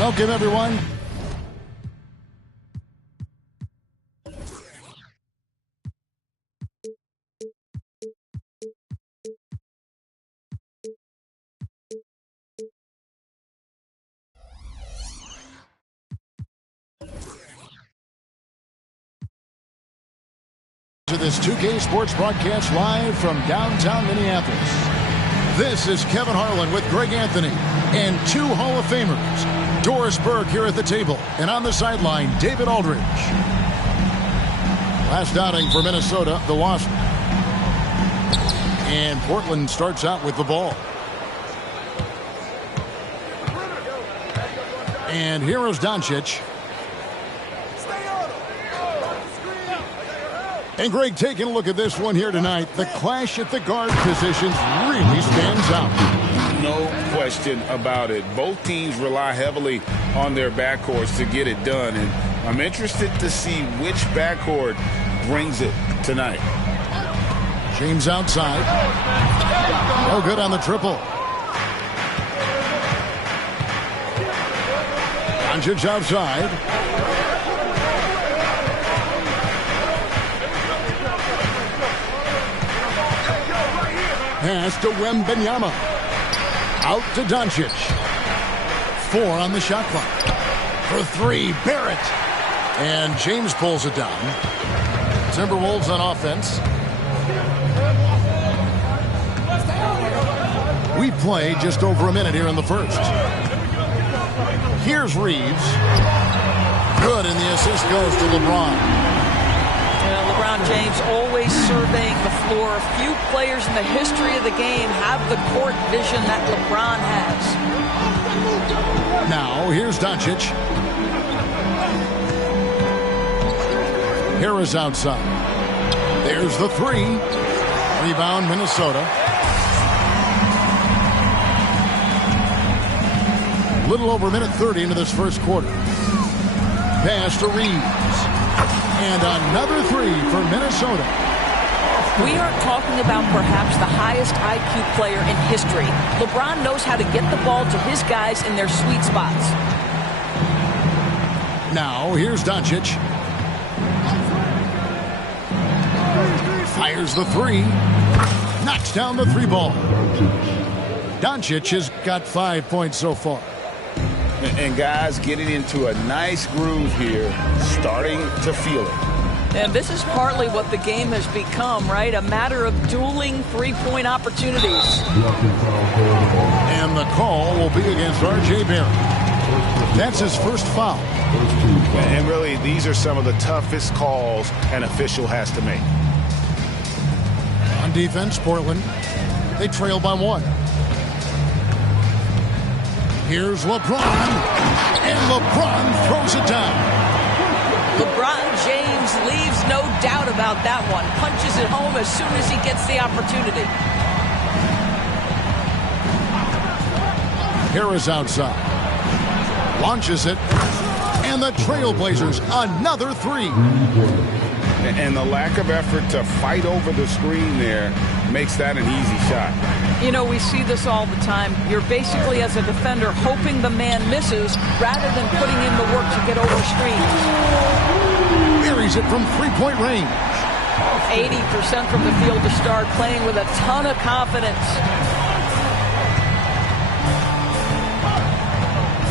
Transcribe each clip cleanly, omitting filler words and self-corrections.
Welcome, everyone. To this 2K Sports broadcast live from downtown Minneapolis. This is Kevin Harlan with Greg Anthony and two Hall of Famers. Doris Burke here at the table, and on the sideline, David Aldridge. Last outing for Minnesota, the Wasps. And Portland starts out with the ball. And here is Doncic. And Greg, taking a look at this one here tonight, the clash at the guard positions really stands out. No question about it. Both teams rely heavily on their backcourts to get it done, and I'm interested to see which backcourt brings it tonight. James outside. No good on the triple. Doncic outside. Pass to Wembanyama. Out to Doncic. 4 on the shot clock. For 3, Barrett. And James pulls it down. Timberwolves on offense. We play just over a minute here in the first. Here's Reeves. Good, and the assist goes to LeBron. LeBron James always surveying the floor. Few players in the history of the game have the court vision that LeBron has. Now, here's Doncic. Harris outside. There's the 3. Rebound, Minnesota. Little over a minute 30 into this first quarter. Pass to Reeves. And another 3 for Minnesota. We aren't talking about perhaps the highest IQ player in history. LeBron knows how to get the ball to his guys in their sweet spots. Now, here's Doncic. Fires the 3. Knocks down the 3 ball. Doncic has got 5 points so far. And guys getting into a nice groove here, starting to feel it. And this is partly what the game has become, right? A matter of dueling three-point opportunities. And the call will be against R.J. Barrett. That's his first foul. And really, these are some of the toughest calls an official has to make. On defense, Portland, they trail by 1. Here's LeBron, and LeBron throws it down. LeBron James leaves no doubt about that one. Punches it home as soon as he gets the opportunity. Harris outside. Launches it. And the Trailblazers, another 3. And the lack of effort to fight over the screen there makes that an easy shot. You know, we see this all the time. You're basically, as a defender, hoping the man misses rather than putting in the work to get over screens. Buries it from 3-point range. 80% from the field to start, playing with a ton of confidence.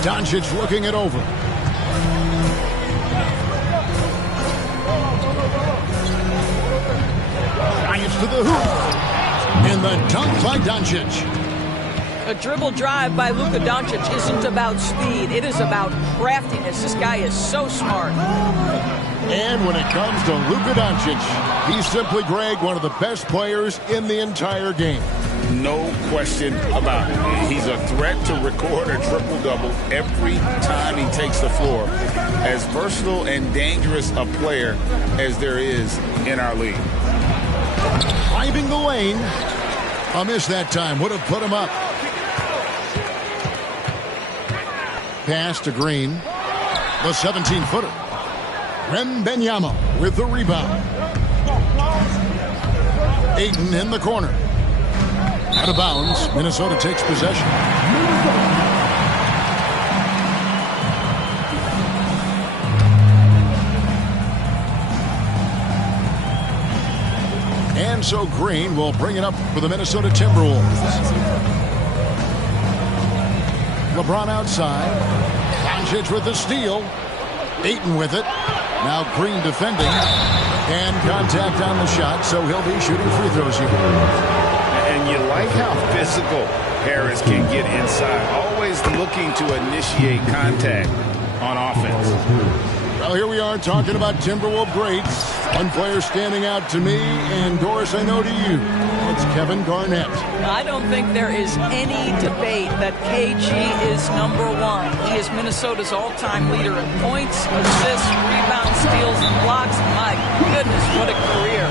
Doncic looking it over. Giants to the hoop. And the dunk by Doncic. A dribble drive by Luka Doncic isn't about speed. It is about craftiness. This guy is so smart. And when it comes to Luka Doncic, he's simply, Greg, one of the best players in the entire game. No question about it. He's a threat to record a triple-double every time he takes the floor. As versatile and dangerous a player as there is in our league. Driving the lane. A miss that time. Would have put him up. Pass to Green. The 17-footer. Wembanyama with the rebound. Ayton in the corner. Out of bounds. Minnesota takes possession. And so Green will bring it up for the Minnesota Timberwolves. LeBron outside. Doncic with the steal. Ayton with it. Now Green defending. And contact on the shot, so he'll be shooting free throws here. And you like how physical Harris can get inside. Always looking to initiate contact on offense. Well, here we are talking about Timberwolves greats. One player standing out to me, and Doris, I know to you. It's Kevin Garnett. I don't think there is any debate that KG is number one. He is Minnesota's all-time leader in points, assists, rebounds, steals, and blocks. My goodness, what a career.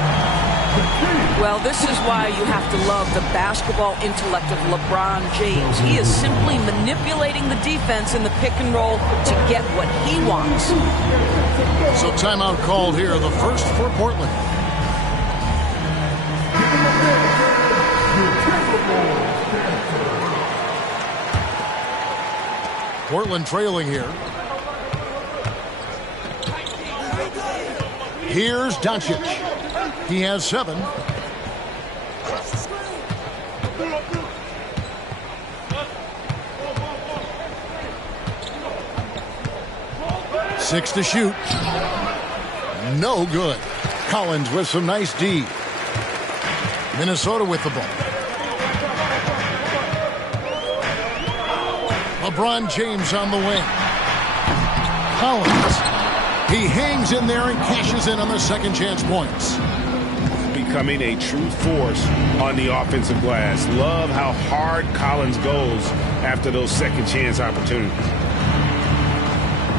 Well, this is why you have to love the basketball intellect of LeBron James. He is simply manipulating the defense in the pick and roll to get what he wants. So timeout called here, the first for Portland. Portland trailing here. Here's Doncic. He has 7. Six to shoot. No good. Collins with some nice D. Minnesota with the ball. LeBron James on the wing. Collins. He hangs in there and cashes in on the second chance points. Becoming a true force on the offensive glass. Love how hard Collins goes after those second chance opportunities.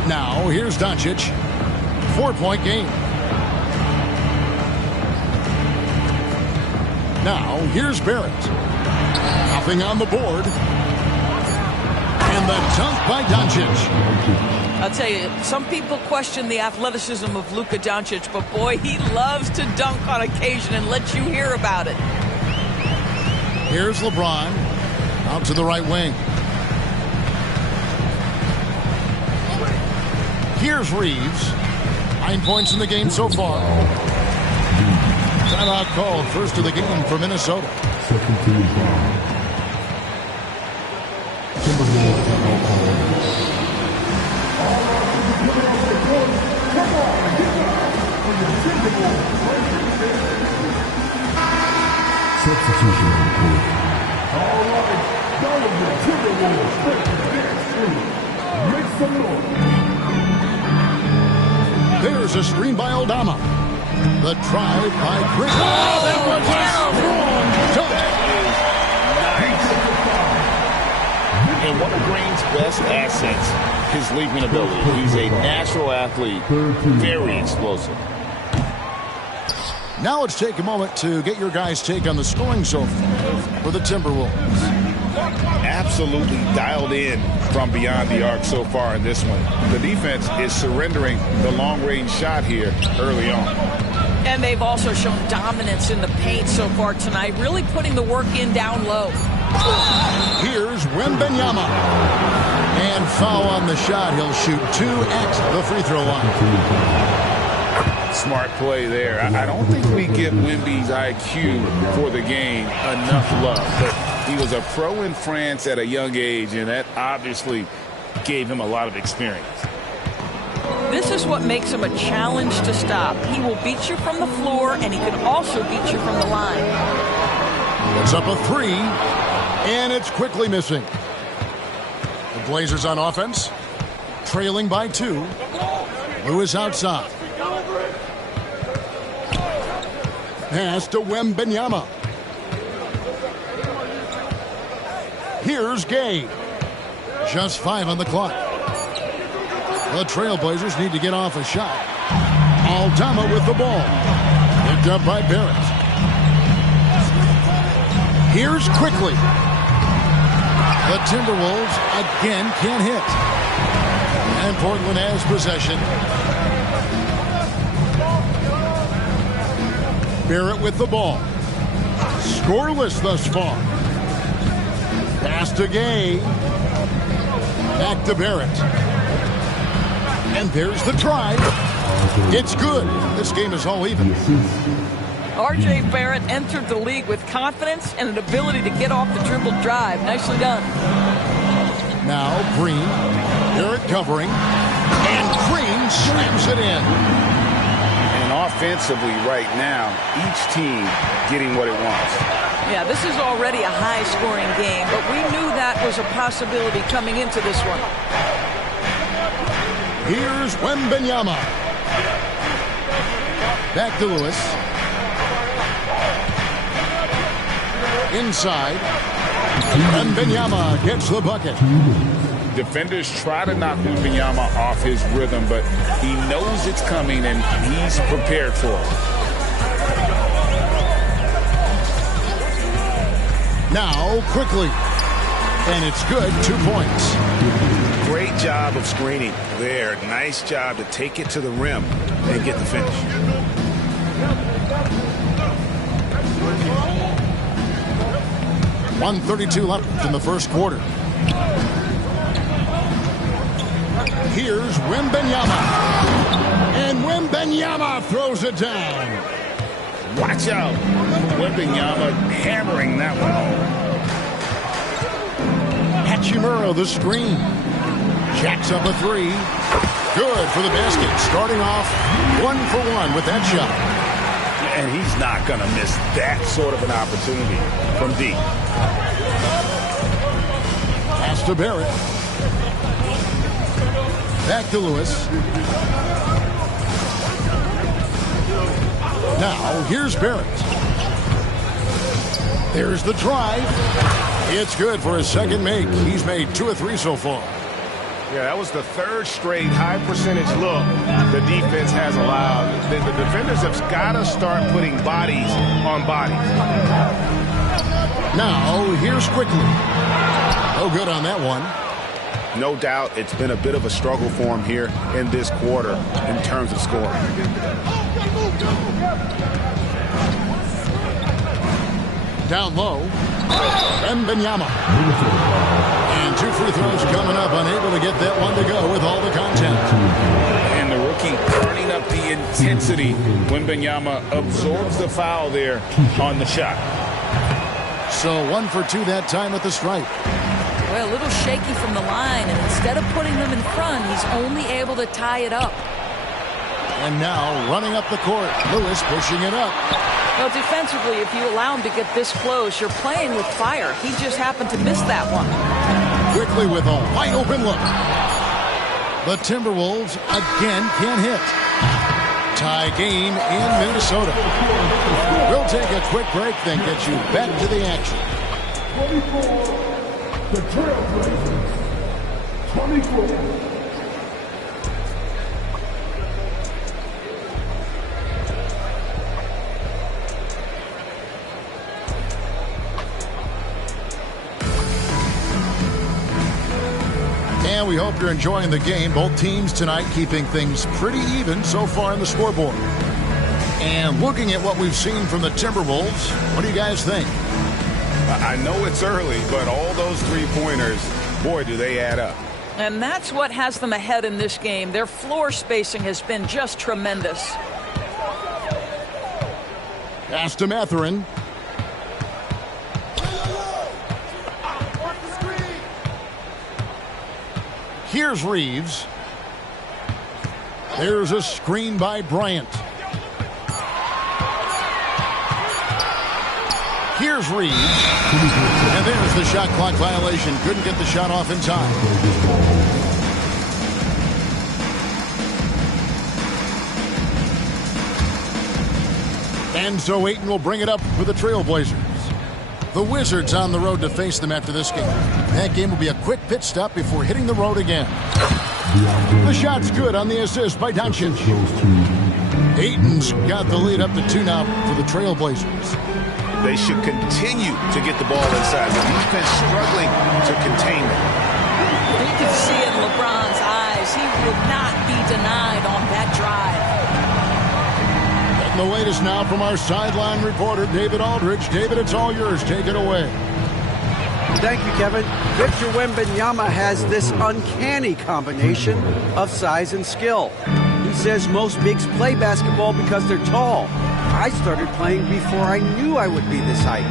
Now, here's Doncic. 4-point game. Now, here's Barrett. Nothing on the board. And the dunk by Doncic. I'll tell you, some people question the athleticism of Luka Doncic, but boy, he loves to dunk on occasion and let you hear about it. Here's LeBron. Out to the right wing. Here's Reeves. 9 points in the game so far. Timeout called. First of the game for Minnesota. Second team foul. Timberwolves timeout called. Substitution on the court. All right, now the Timberwolves take the dance through. Make some noise. There's a screen by Aldama. The drive by Green. Oh, that was And one of Green's best assets, his leaping ability. He's a natural athlete, very explosive. Now let's take a moment to get your guys' take on the scoring so far for the Timberwolves. Absolutely dialed in from beyond the arc so far in this one. The defense is surrendering the long-range shot here early on. And they've also shown dominance in the paint so far tonight, really putting the work in down low. Here's Wembanyama. And foul on the shot. He'll shoot 2 at the free throw line. Smart play there. I don't think we give Wemby's IQ for the game enough love. But he was a pro in France at a young age, and that obviously gave him a lot of experience. This is what makes him a challenge to stop. He will beat you from the floor, and he can also beat you from the line. Puts up a 3. And it's quickly missing. The Blazers on offense, trailing by 2. Lewis outside. Pass to Wembanyama. Here's Gay. Just 5 on the clock. The Trailblazers need to get off a shot. Aldama with the ball. Picked up by Barrett. Here's Quickly. The Timberwolves again can't hit. And Portland has possession. Barrett with the ball. Scoreless thus far. Pass to Gay. Back to Barrett. And there's the try. It's good. This game is all even. R.J. Barrett entered the league with confidence and an ability to get off the dribble drive. Nicely done. Now Green. Barrett covering. And Green slams it in. And offensively right now, each team getting what it wants. Yeah, this is already a high-scoring game, but we knew that was a possibility coming into this one. Here's Wembanyama. Back to Lewis. Inside. Wembanyama gets the bucket. Defenders try to knock Wembanyama off his rhythm, but he knows it's coming and he's prepared for it. Now Quickly. And it's good. 2 points. Great job of screening there. Nice job to take it to the rim and get the finish. .132 left in the first quarter. Here's Wembanyama. And Wembanyama throws it down. Watch out. Wembanyama hammering that one home. Hachimura the screen. Jacks up a 3. Good for the basket. Starting off 1 for 1 with that shot. And he's not going to miss that sort of an opportunity from deep. Pass to Barrett. Back to Lewis. Now here's Barrett. There's the drive. It's good for his second make. He's made 2 of 3 so far. Yeah, that was the third straight high percentage look the defense has allowed. The defenders have got to start putting bodies on bodies. Now here's Quickly. No good on that one. No doubt it's been a bit of a struggle for him here in this quarter in terms of scoring. Down low. Wembanyama. And 2 free throws coming up. Unable to get that one to go with all the content. And the rookie turning up the intensity. Wembanyama absorbs the foul there on the shot. So 1 for 2 that time at the stripe. Well, a little shaky from the line, and instead of putting them in front, he's only able to tie it up. And now running up the court. Lewis pushing it up. Well, defensively, if you allow him to get this close, you're playing with fire. He just happened to miss that one. Quickly with a wide open look. The Timberwolves again can't hit. Tie game in Minnesota. We'll take a quick break, then get you back to the action. 24, the Trailblazers. 24. And we hope you're enjoying the game. Both teams tonight keeping things pretty even so far on the scoreboard. And looking at what we've seen from the Timberwolves, what do you guys think? I know it's early, but all those three-pointers, boy, do they add up. And that's what has them ahead in this game. Their floor spacing has been just tremendous. Pass to Mathurin. Here's Reeves. There's a screen by Bryant. Here's Reeves. And there's the shot clock violation. Couldn't get the shot off in time. And so Ayton will bring it up for the Trailblazers. The Wizards on the road to face them after this game. That game will be a quick pit stop before hitting the road again. The shot's good on the assist by Doncic. Ayton's got the lead up to 2 now for the Trailblazers. They should continue to get the ball inside. The defense struggling to contain them. You can see in LeBron's eyes, he would not be denied on that drive. And the latest now from our sideline reporter, David Aldridge. David, it's all yours. Take it away. Thank you, Kevin. Victor Wembanyama has this uncanny combination of size and skill. He says most bigs play basketball because they're tall. I started playing before I knew I would be this height.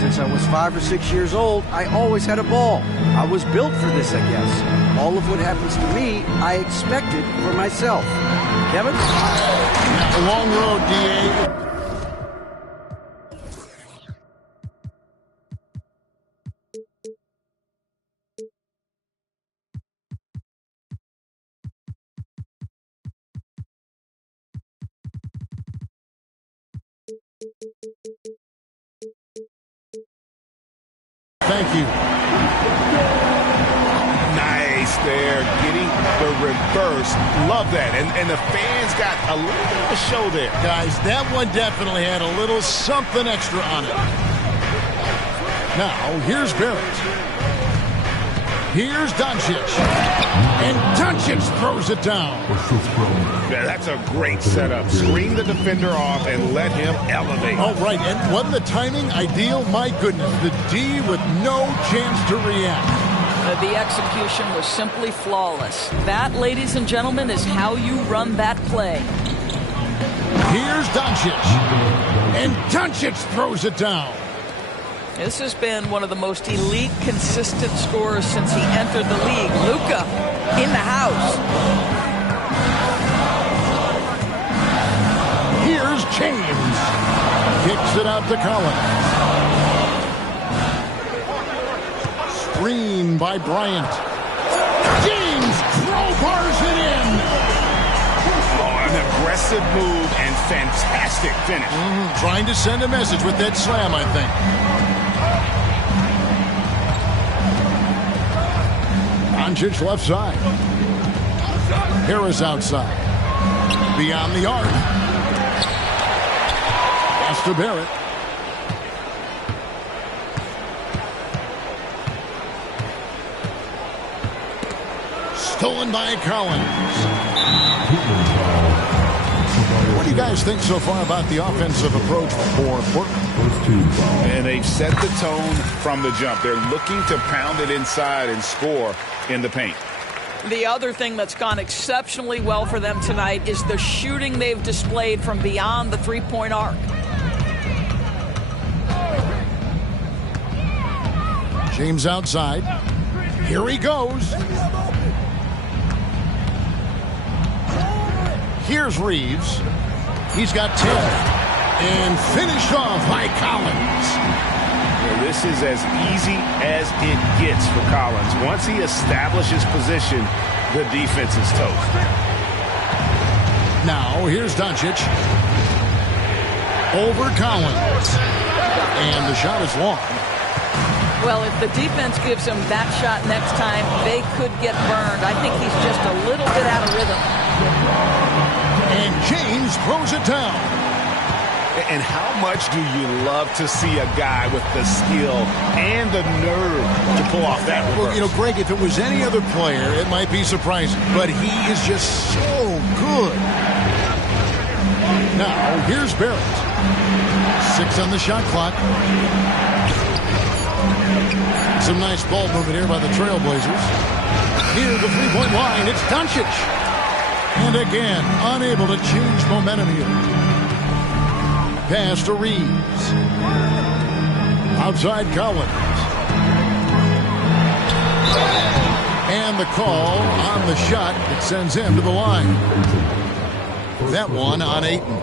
Since I was 5 or 6 years old, I always had a ball. I was built for this, I guess. All of what happens to me, I expected for myself. Kevin? A long road, D.A. Thank you. Nice there, getting the reverse. Love that. And the fans got a little bit of a show there. Guys, that one definitely had a little something extra on it. Now, here's Barrett. Here's Doncic. And Doncic throws it down. Yeah, that's a great setup. Screen the defender off and let him elevate. All right, and wasn't the timing ideal? My goodness, the D with no chance to react. The execution was simply flawless. That, ladies and gentlemen, is how you run that play. Here's Doncic. And Doncic throws it down. This has been one of the most elite, consistent scorers since he entered the league. Luka in the house. Here's James. Kicks it out to Collins. Screen by Bryant. James crowbars it in. Oh, an aggressive move and fantastic finish. Trying to send a message with that slam, I think. Doncic left side. Harris outside. Beyond the arc. Pass to Barrett. Stolen by Collins. What do you guys think so far about the offensive approach for Portland? And they've set the tone from the jump. They're looking to pound it inside and score in the paint. The other thing that's gone exceptionally well for them tonight is the shooting they've displayed from beyond the three-point arc. James outside. Here he goes. Here's Reeves. He's got 10. And finished off by Collins. Well, this is as easy as it gets for Collins. Once he establishes position, the defense is toast. Now, here's Doncic. Over Collins. And the shot is long. Well, if the defense gives him that shot next time, they could get burned. I think he's just a little bit out of rhythm. And James throws it down. And how much do you love to see a guy with the skill and the nerve to pull off that reverse? Well, you know, Greg, if it was any other player, it might be surprising. But he is just so good. Now, here's Barrett. 6 on the shot clock. Some nice ball movement here by the Trailblazers. Near the three-point line, it's Doncic. And again, unable to change momentum here. Pass to Reeves. Outside Collins. And the call on the shot that sends him to the line. That one on Ayton.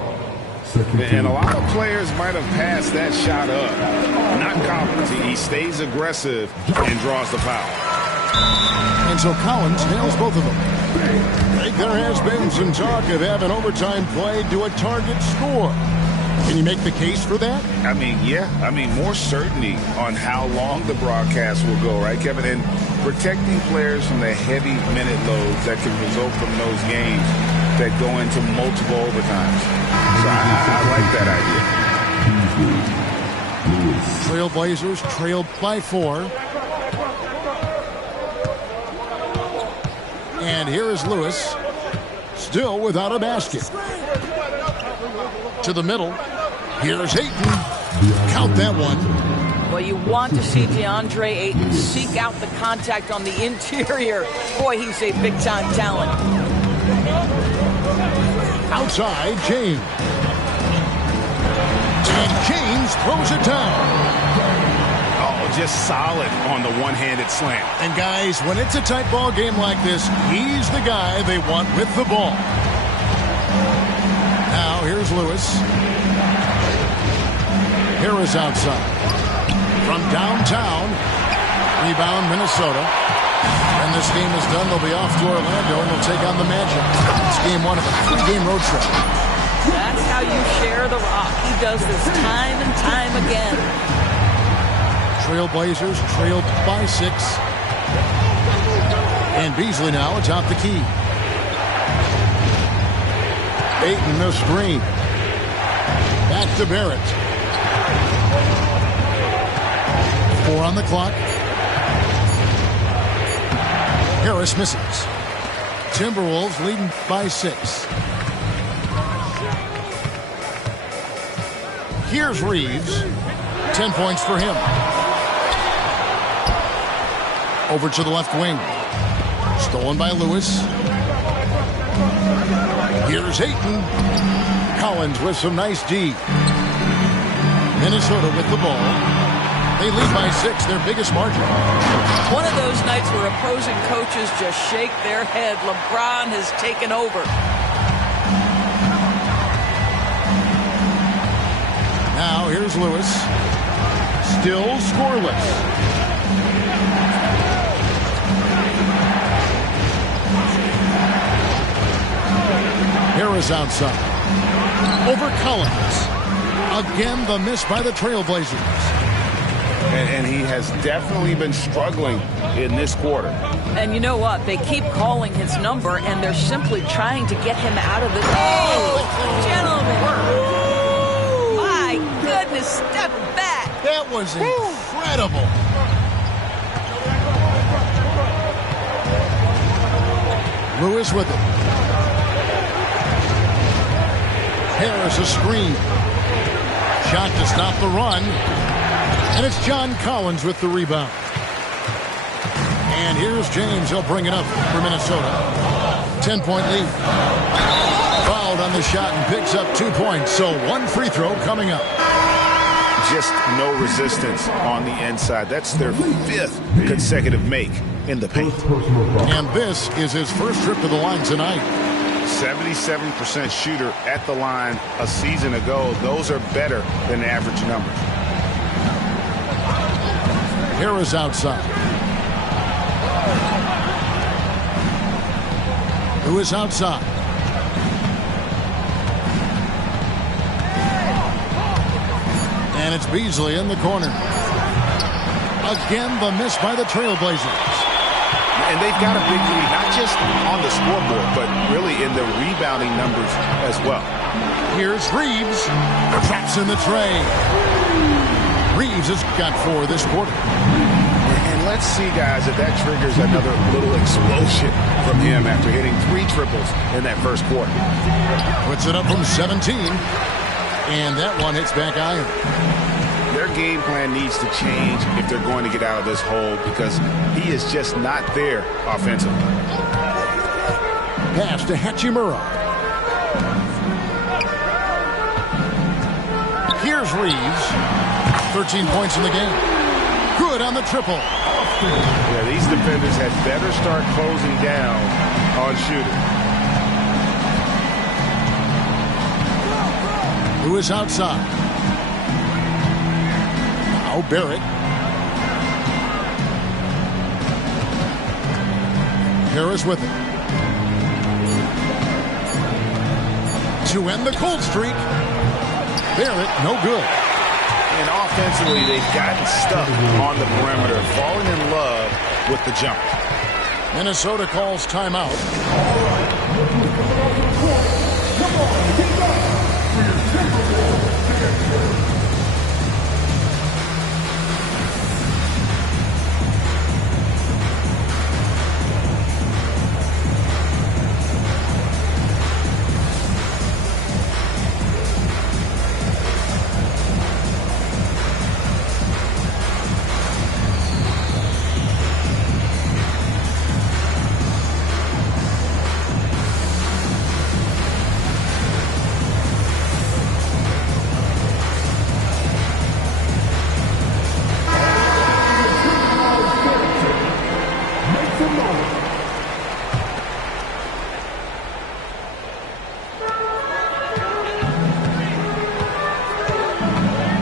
And a lot of players might have passed that shot up. Not confident. He stays aggressive and draws the foul. And so Collins nails both of them. I think there has been some talk of having overtime played to a target score. Can you make the case for that? I mean, yeah. I mean, more certainty on how long the broadcast will go, right, Kevin? And protecting players from the heavy minute loads that can result from those games that go into multiple overtimes. So I like that idea. Trail Blazers trailed by 4. And here is Lewis, still without a basket. To the middle. Here's Ayton. Count that one. Well, you want to see DeAndre Ayton seek out the contact on the interior. Boy, he's a big-time talent. Outside, James. And James throws it down. Oh, just solid on the one-handed slam. And guys, when it's a tight ball game like this, he's the guy they want with the ball. Now, here's Lewis. Harris outside. From downtown. Rebound, Minnesota. When this game is done, they'll be off to Orlando, and they'll take on the Magic. It's game 1 of a 3-game road trip. That's how you share the rock. He does this time and time again. Trail Blazers trailed by 6. And Beasley now atop the key. Ayton the screen. Back to Barrett. 4 on the clock. Harris misses. Timberwolves leading by 6. Here's Reeves. 10 points for him. Over to the left wing. Stolen by Lewis. Here's Ayton. Collins with some nice D. Minnesota with the ball. They lead by 6, their biggest margin. One of those nights where opposing coaches just shake their head. LeBron has taken over. Now here's Lewis. Still scoreless. Harris outside. Over Collins. Again, the miss by the Trailblazers. And he has definitely been struggling in this quarter. And you know what? They keep calling his number, and they're simply trying to get him out of this. Oh, gentlemen. My goodness, step back. That was incredible. Lewis with it. Harris a screen. Shot to stop the run. And it's John Collins with the rebound. And here's James. He'll bring it up for Minnesota. 10-point lead. Fouled on the shot and picks up 2 points. So 1 free throw coming up. Just no resistance on the inside. That's their 5th consecutive make in the paint. And this is his first trip to the line tonight. 77% shooter at the line a season ago. Those are better than average numbers. Harris outside. Lewis outside. And it's Beasley in the corner. Again, the miss by the Trailblazers. And they've got a big lead, not just on the scoreboard, but really in the rebounding numbers as well. Here's Reeves. Traps in the tray. Reeves has got 4 this quarter. And let's see, guys, if that triggers another little explosion from him after hitting 3 triples in that first quarter. Puts it up from 17. And that one hits back iron. Their game plan needs to change if they're going to get out of this hole because he is just not there offensively. Pass to Hachimura. Here's Reeves. 13 points in the game. Good on the triple. Yeah, these defenders had better start closing down on shooting. Who is outside. Now Barrett. Harris with it. To end the cold streak. Barrett, no good. And offensively, they've gotten stuck on the perimeter, falling in love with the jump. Minnesota calls timeout.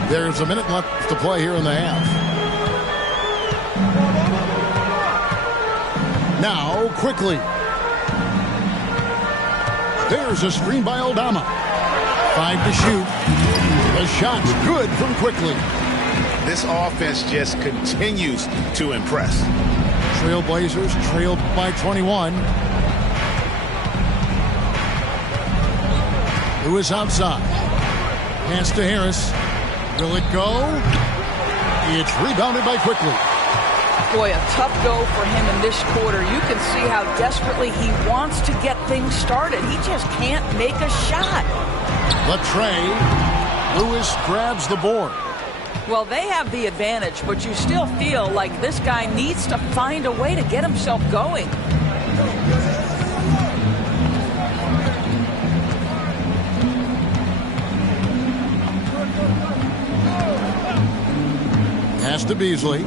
There's a minute left to play here in the half. Now, quickly. There's a screen by Aldama. 5 to shoot. The shot's good from quickly. This offense just continues to impress. Trail Blazers trailed by 21. Who is outside? Pass to Harris. Will it go? It's rebounded by quickly. Boy, a tough go for him in this quarter. You can see how desperately he wants to get things started. He just can't make a shot. Latrey. Lewis grabs the board. Well, they have the advantage, but you still feel like this guy needs to find a way to get himself going. Pass to Beasley.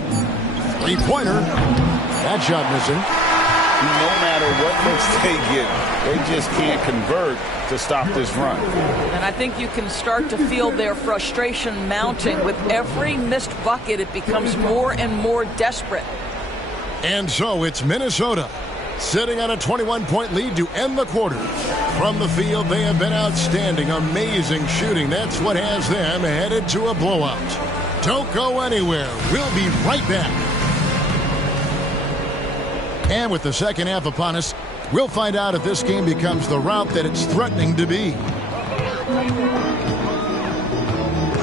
Three-pointer. That shot missing. No matter what looks they get, they just can't convert to stop this run. And I think you can start to feel their frustration mounting. With every missed bucket, it becomes more and more desperate. And so it's Minnesota sitting on a 21-point lead to end the quarter. From the field, they have been outstanding. Amazing shooting. That's what has them headed to a blowout. Don't go anywhere. We'll be right back. And with the second half upon us, we'll find out if this game becomes the rout that it's threatening to be.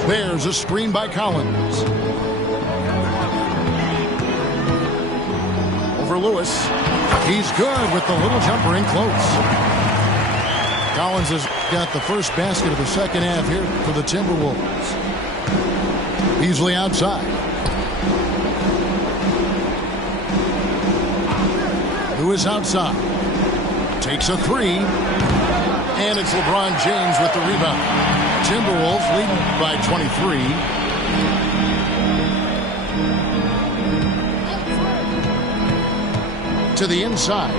There's a screen by Collins. Over Lewis. He's good with the little jumper in close. Collins has got the first basket of the second half here for the Timberwolves. Beasley outside. Who is outside? Takes a three. And it's LeBron James with the rebound. Timberwolves leading by 23. To the inside.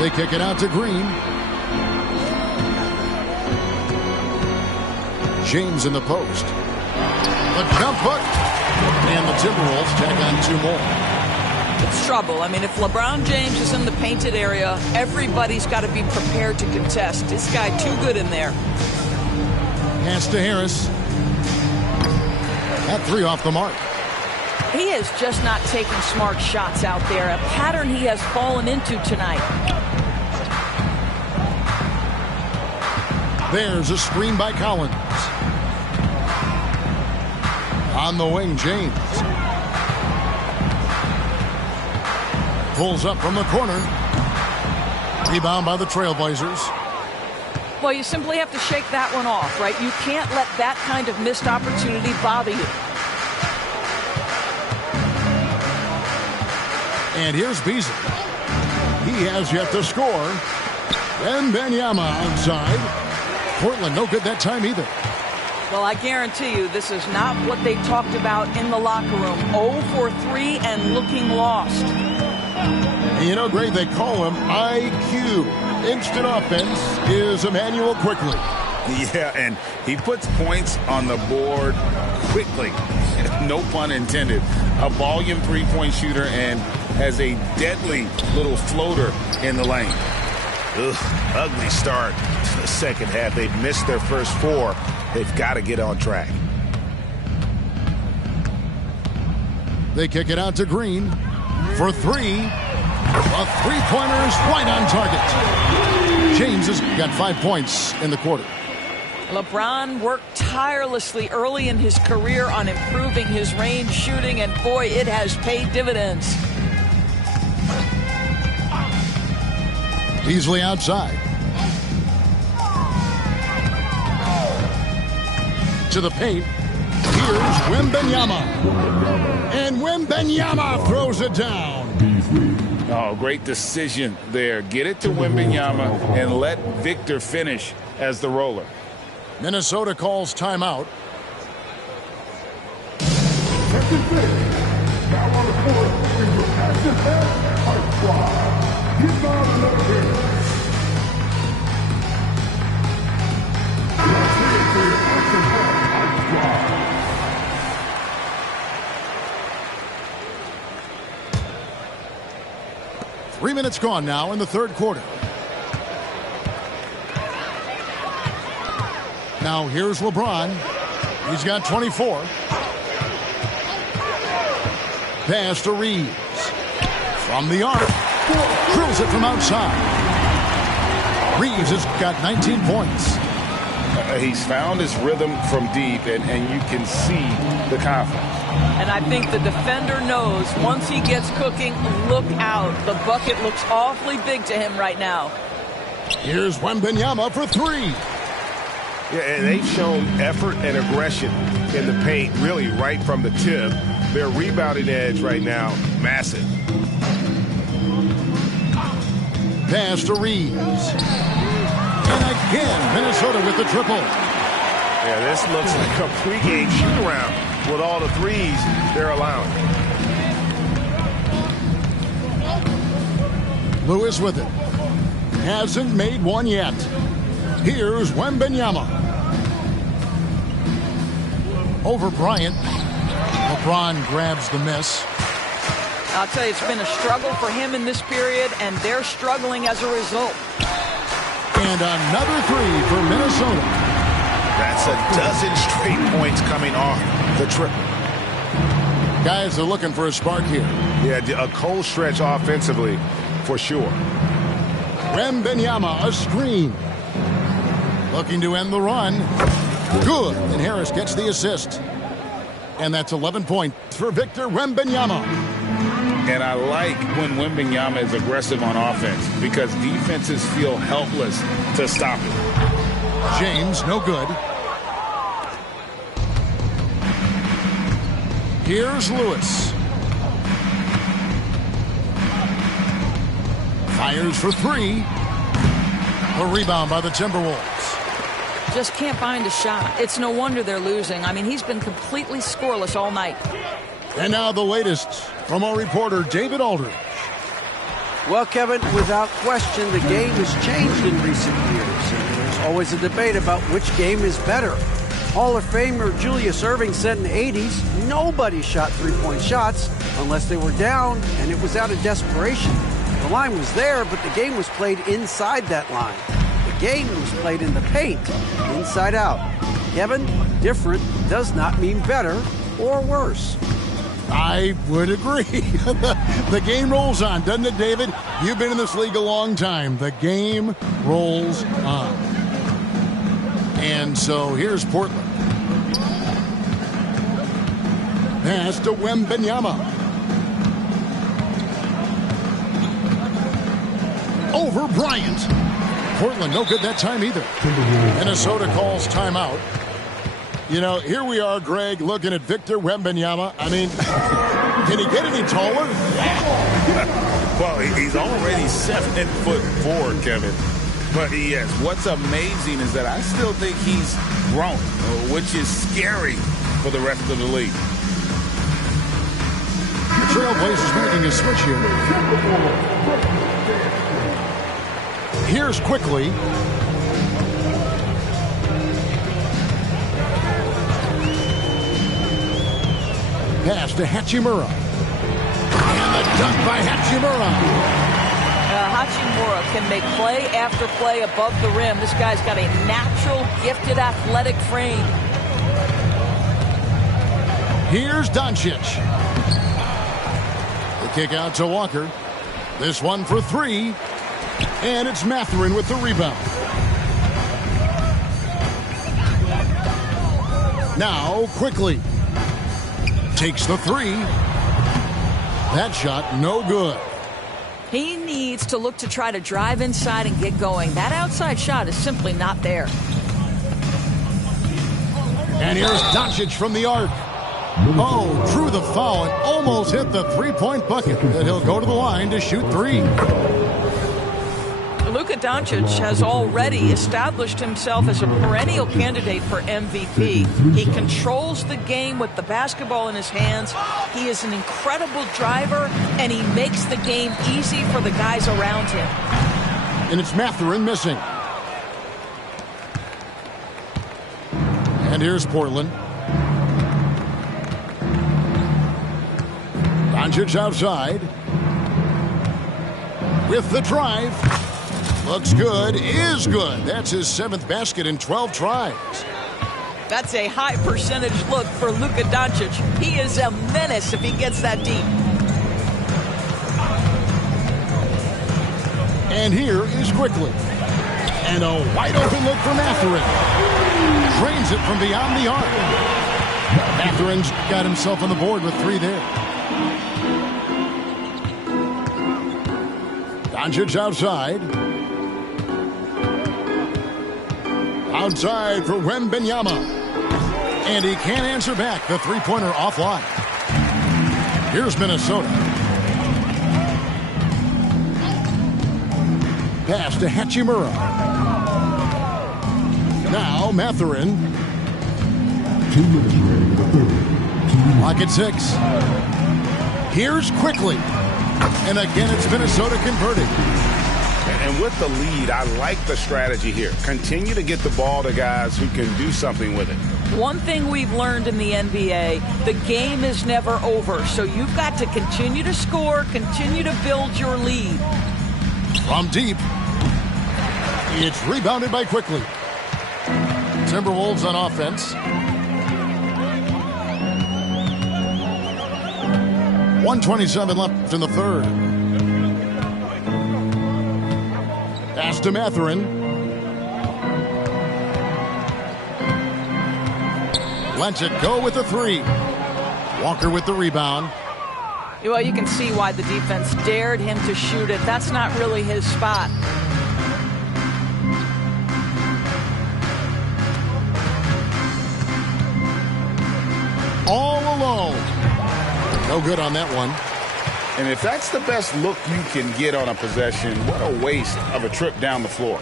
They kick it out to Green. James in the post. A jump hook. And the Timberwolves tack on 2 more. It's trouble. I mean, if LeBron James is in the painted area, everybody's got to be prepared to contest. This guy too good in there. Pass to Harris. That 3 off the mark. He is just not taking smart shots out there, a pattern he has fallen into tonight. There's a screen by Collins. On the wing, James. Pulls up from the corner. Rebound by the Trailblazers. Well, you simply have to shake that one off, right? You can't let that kind of missed opportunity bother you. And here's Beasley. He has yet to score. And Wembanyama outside. Portland no good that time either. Well, I guarantee you this is not what they talked about in the locker room. 0 for 3 and looking lost. You know, Greg, they call him IQ. Instant offense is Emmanuel quickly. Yeah, and he puts points on the board quickly. No pun intended. A volume three-point shooter and has a deadly little floater in the lane. Ugh, ugly start to the second half. They've missed their first four. They've got to get on track. They kick it out to Green for three. A three-pointer is right on target. James has got 5 points in the quarter. LeBron worked tirelessly early in his career on improving his range shooting, and boy, it has paid dividends. Beasley outside. To the paint. Here's Wembanyama. And Wembanyama throws it down. Oh, great decision there. Get it to Wembanyama and let Victor finish as the roller. Minnesota calls timeout. Now on the court is your active head squad. He's on the field. Let's hear it for your active head squad. 3 minutes gone now in the third quarter. Now here's LeBron. He's got 24. Pass to Reeves. From the arc. Drills it from outside. Reeves has got 19 points. He's found his rhythm from deep, and you can see the confidence. And I think the defender knows once he gets cooking, look out. The bucket looks awfully big to him right now. Here's Wembanyama for three. Yeah, and they've shown effort and aggression in the paint, really right from the tip. Their rebounding edge right now, massive. Pass to Reeves. And again, Minnesota with the triple. Yeah, this looks like a pregame shoot-around with all the threes they're allowing. Lewis with it. Hasn't made one yet. Here's Wembanyama. Over Bryant. LeBron grabs the miss. I'll tell you, it's been a struggle for him in this period, and they're struggling as a result. And another three for Minnesota. That's a dozen straight points coming off the triple. Guys are looking for a spark here. Yeah, a cold stretch offensively for sure. Wembanyama, a screen. Looking to end the run. Good. And Harris gets the assist. And that's 11 points for Victor Wembanyama. And I like when Wembanyama is aggressive on offense because defenses feel helpless to stop it. James, no good. Here's Lewis. Fires for three. A rebound by the Timberwolves. Just can't find a shot. It's no wonder they're losing. I mean, he's been completely scoreless all night. And now the latest from our reporter, David Aldridge. Well, Kevin, without question, the game has changed in recent years. And there's always a debate about which game is better. Hall of Famer Julius Erving said in the 80s, nobody shot three-point shots unless they were down, and it was out of desperation. The line was there, but the game was played inside that line. The game was played in the paint, inside out. Kevin, different does not mean better or worse. I would agree. The game rolls on, doesn't it, David? You've been in this league a long time. The game rolls on. And so here's Portland. Pass to Wembanyama. Over Bryant. Portland, no good that time either. Minnesota calls timeout. You know, here we are, Greg, looking at Victor Wembanyama. I mean, can he get any taller? Well, he's already 7'4", Kevin. But yes, what's amazing is that I still think he's grown, which is scary for the rest of the league. The Trailblazers making a switch here. Here's quickly. Pass to Hachimura. And the dunk by Hachimura. Hachimura can make play after play above the rim. This guy's got a natural, gifted, athletic frame. Here's Doncic. The kick out to Walker. This one for three. And it's Mathurin with the rebound. Now, quickly. Takes the three. That shot, no good. He needs to look to try to drive inside and get going. That outside shot is simply not there. And here's Doncic from the arc. Oh, drew the foul and almost hit the three-point bucket. And he'll go to the line to shoot three. Luka Doncic has already established himself as a perennial candidate for MVP. He controls the game with the basketball in his hands. He is an incredible driver, and he makes the game easy for the guys around him. And it's Mathurin missing. And here's Portland. Doncic outside. With the drive. Looks good, is good. That's his 7th basket in 12 tries. That's a high percentage look for Luka Doncic. He is a menace if he gets that deep. And here is Quickly. And a wide open look for Mathurin. Drains it from beyond the arc. Mathurin's got himself on the board with 3 there. Doncic outside. Outside for Wembanyama. And he can't answer back. The three-pointer offline. Here's Minnesota. Pass to Hachimura. Now Mathurin. 2 minutes remaining in the third. Lock at 6. Here's Quickly. And again, it's Minnesota converting. And with the lead, I like the strategy here. Continue to get the ball to guys who can do something with it. One thing we've learned in the NBA, the game is never over. So you've got to continue to score, continue to build your lead. From deep. It's rebounded by Quickly. Timberwolves on offense. 1:27 left in the third. Pass to Mathurin. Lets it go with the 3. Walker with the rebound. Well, you can see why the defense dared him to shoot it. That's not really his spot. All alone. No good on that one. And if that's the best look you can get on a possession, what a waste of a trip down the floor.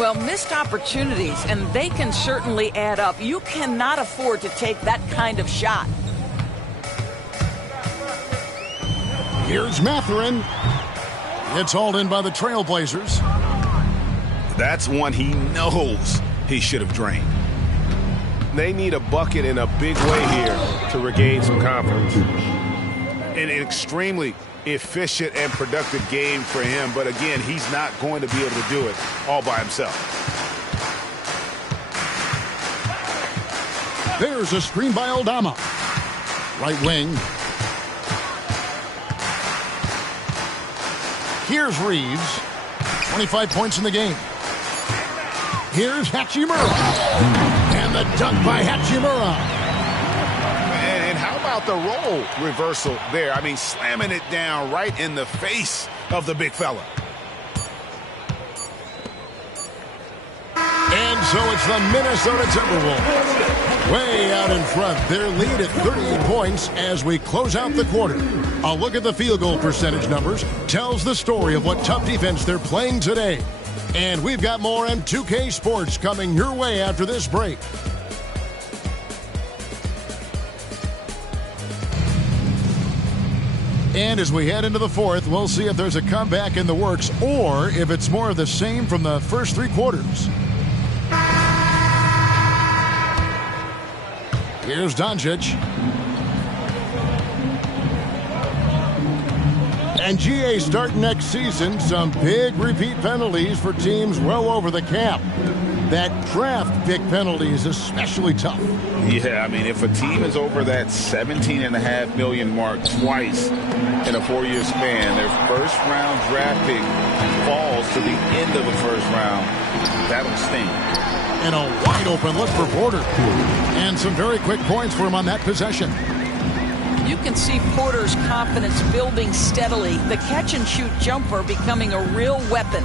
Well, missed opportunities, and they can certainly add up. You cannot afford to take that kind of shot. Here's Mathurin. It's hauled in by the Trail Blazers. That's one he knows he should have drained. They need a bucket in a big way here to regain some confidence. An extremely efficient and productive game for him, but again, he's not going to be able to do it all by himself. There's a screen by Aldama. Right wing. Here's Reeves. 25 points in the game. Here's Hachimura. And the dunk by Hachimura. And how about the role reversal there? I mean, slamming it down right in the face of the big fella. And so it's the Minnesota Timberwolves way out in front. Their lead at 38 points as we close out the quarter. A look at the field goal percentage numbers tells the story of what tough defense they're playing today. And we've got more M2K Sports coming your way after this break. And as we head into the fourth, we'll see if there's a comeback in the works or if it's more of the same from the first 3 quarters. Here's Doncic. And GA starting next season, some big repeat penalties for teams well over the cap. That draft pick penalty is especially tough. Yeah, I mean, if a team is over that $17.5 million mark twice in a 4-year span, their first-round draft pick falls to the end of the first round. That'll sting. And a wide-open look for Porter. And some very quick points for him on that possession. You can see Porter's confidence building steadily. The catch-and-shoot jumper becoming a real weapon.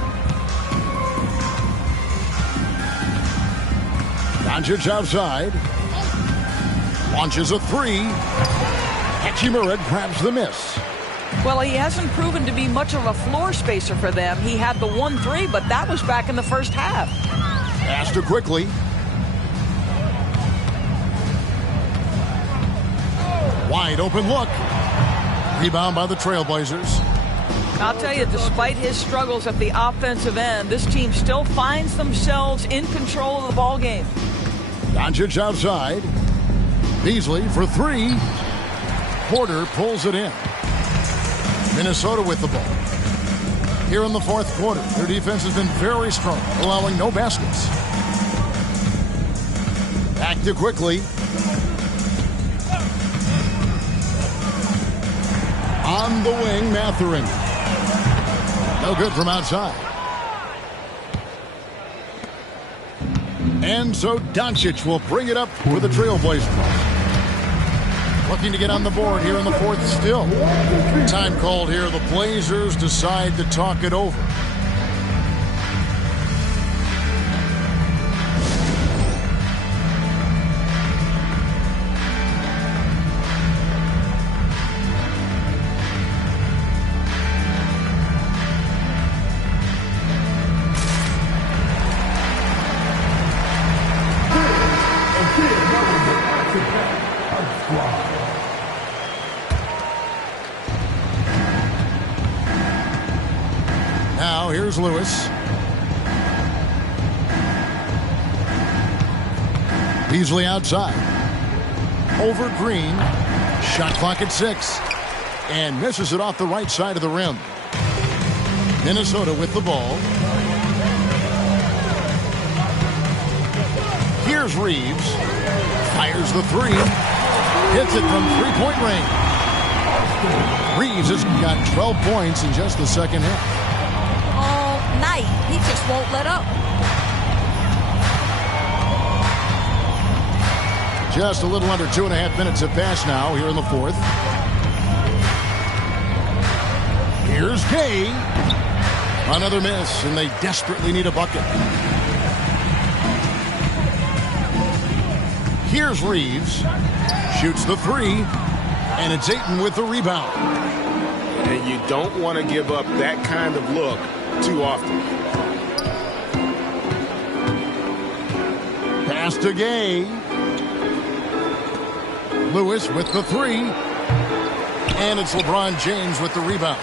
Doncic outside. Launches a three. Hachimura grabs the miss. Well, he hasn't proven to be much of a floor spacer for them. He had the 1-3, but that was back in the first half. Pass to quickly. Wide open look. Rebound by the Trailblazers. I'll tell you, despite his struggles at the offensive end, this team still finds themselves in control of the ball game. Doncic outside. Beasley for three. Porter pulls it in. Minnesota with the ball. Here in the fourth quarter, their defense has been very strong, allowing no baskets. Back to quickly. On the wing, Mathurin. No good from outside. And so Doncic will bring it up for the Trailblazers. Looking to get on the board here in the fourth still. Time called here. The Blazers decide to talk it over. Now here's Lewis. Beasley outside. Over Green. Shot clock at 6. And misses it off the right side of the rim. Minnesota with the ball. Here's Reeves. Fires the three. Hits it from three-point range. Reeves has got 12 points in just the second half. All night. He just won't let up. Just a little under 2.5 minutes have passed now here in the fourth. Here's Gay. Another miss, and they desperately need a bucket. Here's Reeves. Shoots the three, and it's Ayton with the rebound. And you don't want to give up that kind of look too often. Pass to Gay. Lewis with the three. And it's LeBron James with the rebound.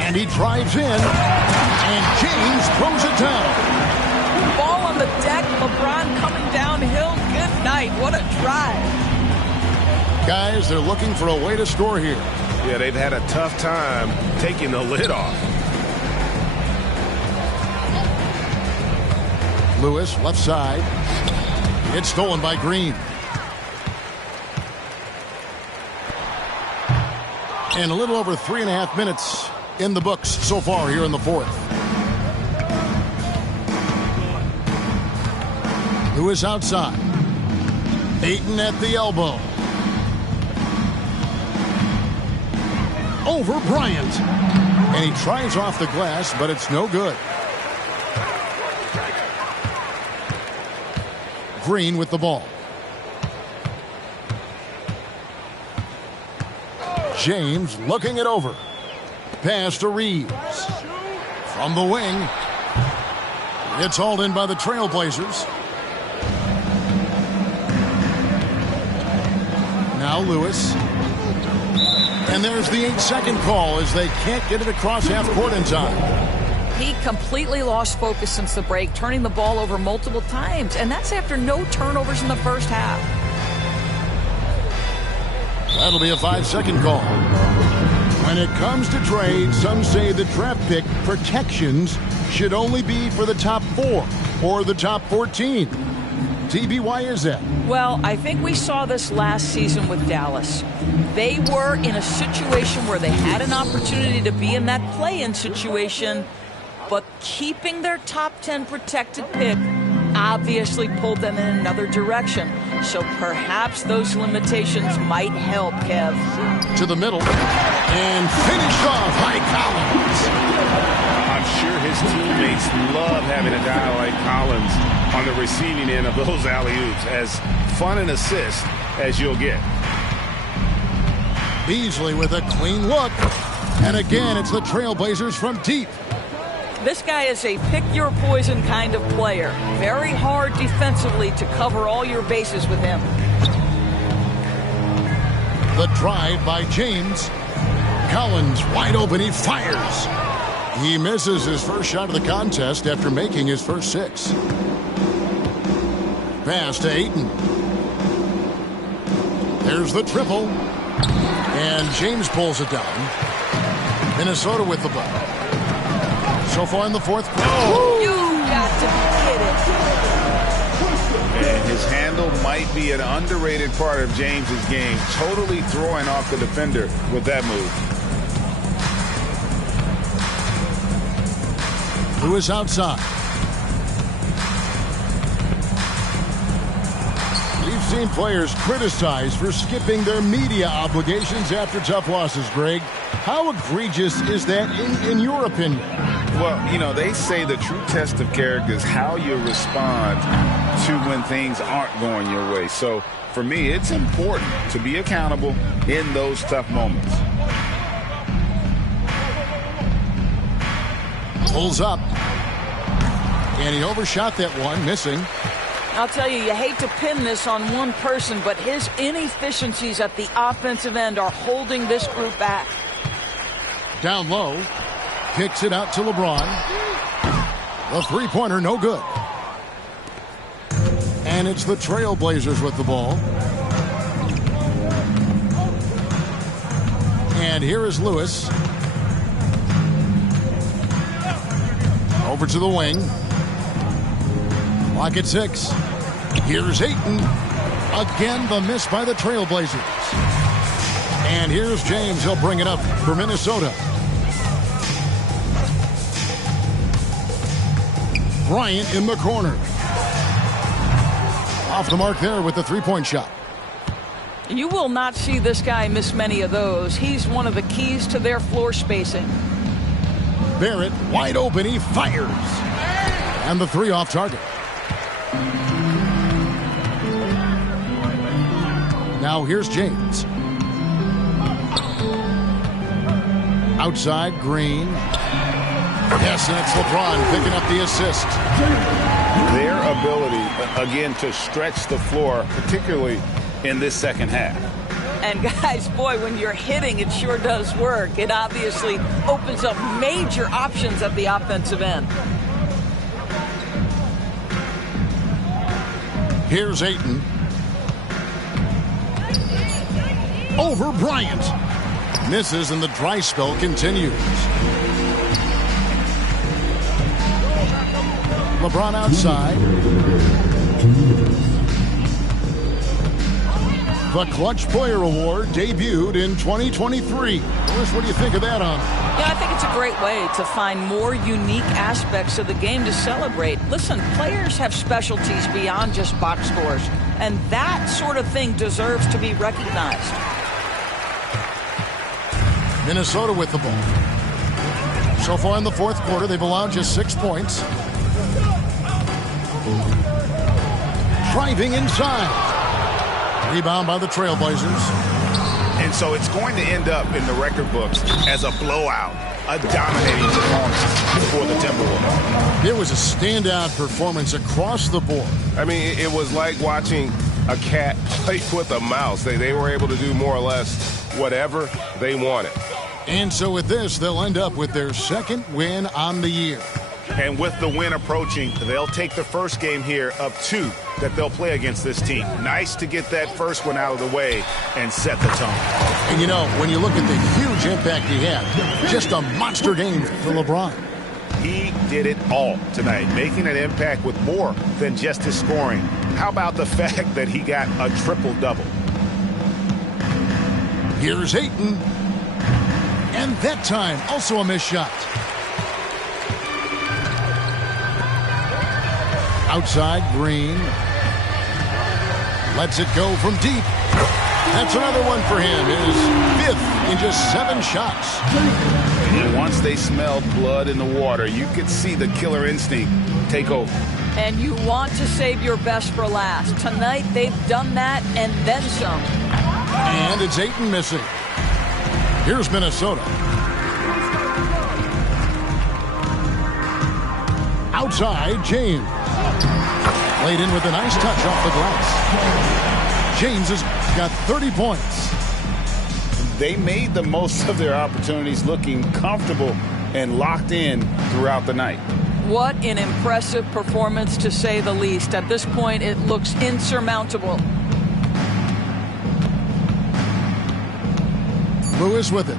And he drives in. And James throws it down. Ball on the deck. LeBron coming downhill. Good night. What a drive. Guys, they're looking for a way to score here. Yeah, they've had a tough time taking the lid off. Lewis, left side. It's stolen by Green. And a little over 3.5 minutes in the books so far here in the fourth. Lewis outside. Ayton at the elbow. Over Bryant. And he tries off the glass, but it's no good. Green with the ball. James looking it over. Pass to Reeves. From the wing. It's hauled in by the Trailblazers. Now Lewis. And there's the 8-second call as they can't get it across half court in time. He completely lost focus since the break, turning the ball over multiple times. And that's after no turnovers in the first half. That'll be a 5-second call. When it comes to trades, some say the draft pick protections should only be for the top 4 or the top 14. TB, why is that? Well, I think we saw this last season with Dallas. They were in a situation where they had an opportunity to be in that play-in situation, but keeping their top 10 protected pick obviously pulled them in another direction. So perhaps those limitations might help, Kev. To the middle and finished off by Collins. I'm sure his teammates love having a guy like Collins on the receiving end of those alley-oops. As fun an assist as you'll get. Beasley with a clean look. And again, it's the Trailblazers from deep. This guy is a pick-your-poison kind of player. Very hard defensively to cover all your bases with him. The drive by James. Collins wide open. He fires. He misses his first shot of the contest after making his first 6. Pass to Ayton. There's the triple. And James pulls it down. Minnesota with the ball. So far in the fourth quarter. Oh, you got to be kidding. And his handle might be an underrated part of James's game. Totally throwing off the defender with that move. Lewis outside. We've seen players criticized for skipping their media obligations after tough losses, Greg. How egregious is that in your opinion? Well, you know, they say the true test of character is how you respond to when things aren't going your way. So, for me, it's important to be accountable in those tough moments. Pulls up. And he overshot that one, missing. I'll tell you hate to pin this on one person, but his inefficiencies at the offensive end are holding this group back. Down low. Kicks it out to LeBron. The three-pointer, no good. And it's the Trailblazers with the ball. And here is Lewis. Over to the wing. Clock at 6. Here's Ayton. Again, the miss by the Trailblazers. And here's James. He'll bring it up for Minnesota. Bryant in the corner. Off the mark there with the three-point shot. You will not see this guy miss many of those. He's one of the keys to their floor spacing. Barrett wide open. He fires. And the 3 off target. Now here's James. Outside, Green. Yes, and it's LeBron picking up the assist. Their ability, again, to stretch the floor, particularly in this second half. And guys, boy, when you're hitting, it sure does work. It obviously opens up major options at the offensive end. Here's Ayton. Over Bryant. Misses, and the dry spell continues. LeBron outside. The Clutch Player Award debuted in 2023. What do you think of that, Yeah, I think it's a great way to find more unique aspects of the game to celebrate. Listen, players have specialties beyond just box scores, and that sort of thing deserves to be recognized. Minnesota with the ball. So far in the fourth quarter, they've allowed just 6 points. Driving inside. Rebound by the Trailblazers. And so it's going to end up in the record books as a blowout, a dominating performance for the Timberwolves. It was a standout performance across the board. I mean, it was like watching a cat play with a mouse. They were able to do more or less whatever they wanted. And so with this, they'll end up with their second win on the year. And with the win approaching, they'll take the first game here of 2 that they'll play against this team. Nice to get that first one out of the way and set the tone. And you know, when you look at the huge impact he had, just a monster game for LeBron. He did it all tonight, making an impact with more than just his scoring. How about the fact that he got a triple-double? Here's Ayton. And that time, also a missed shot. Outside, Green. Lets it go from deep. That's another one for him. His 5th in just 7 shots. And once they smelled blood in the water, you could see the killer instinct take over. And you want to save your best for last. Tonight, they've done that and then some. And it's Ayton missing. Here's Minnesota. Outside, James. Laid in with a nice touch off the glass. James has got 30 points. They made the most of their opportunities, looking comfortable and locked in throughout the night. What an impressive performance, to say the least. At this point, it looks insurmountable. Lewis with it.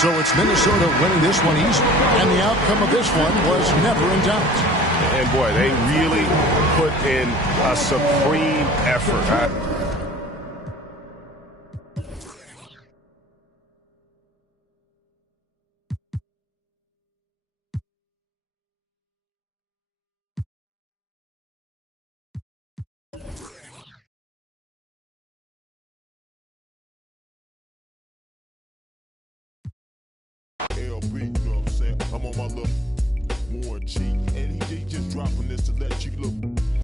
So it's Minnesota winning this one easily, and the outcome of this one was never in doubt. And boy, they really put in a supreme effort. LB, you know what I'm saying? I'm on my little Warren G, and he just dropping this to let you look.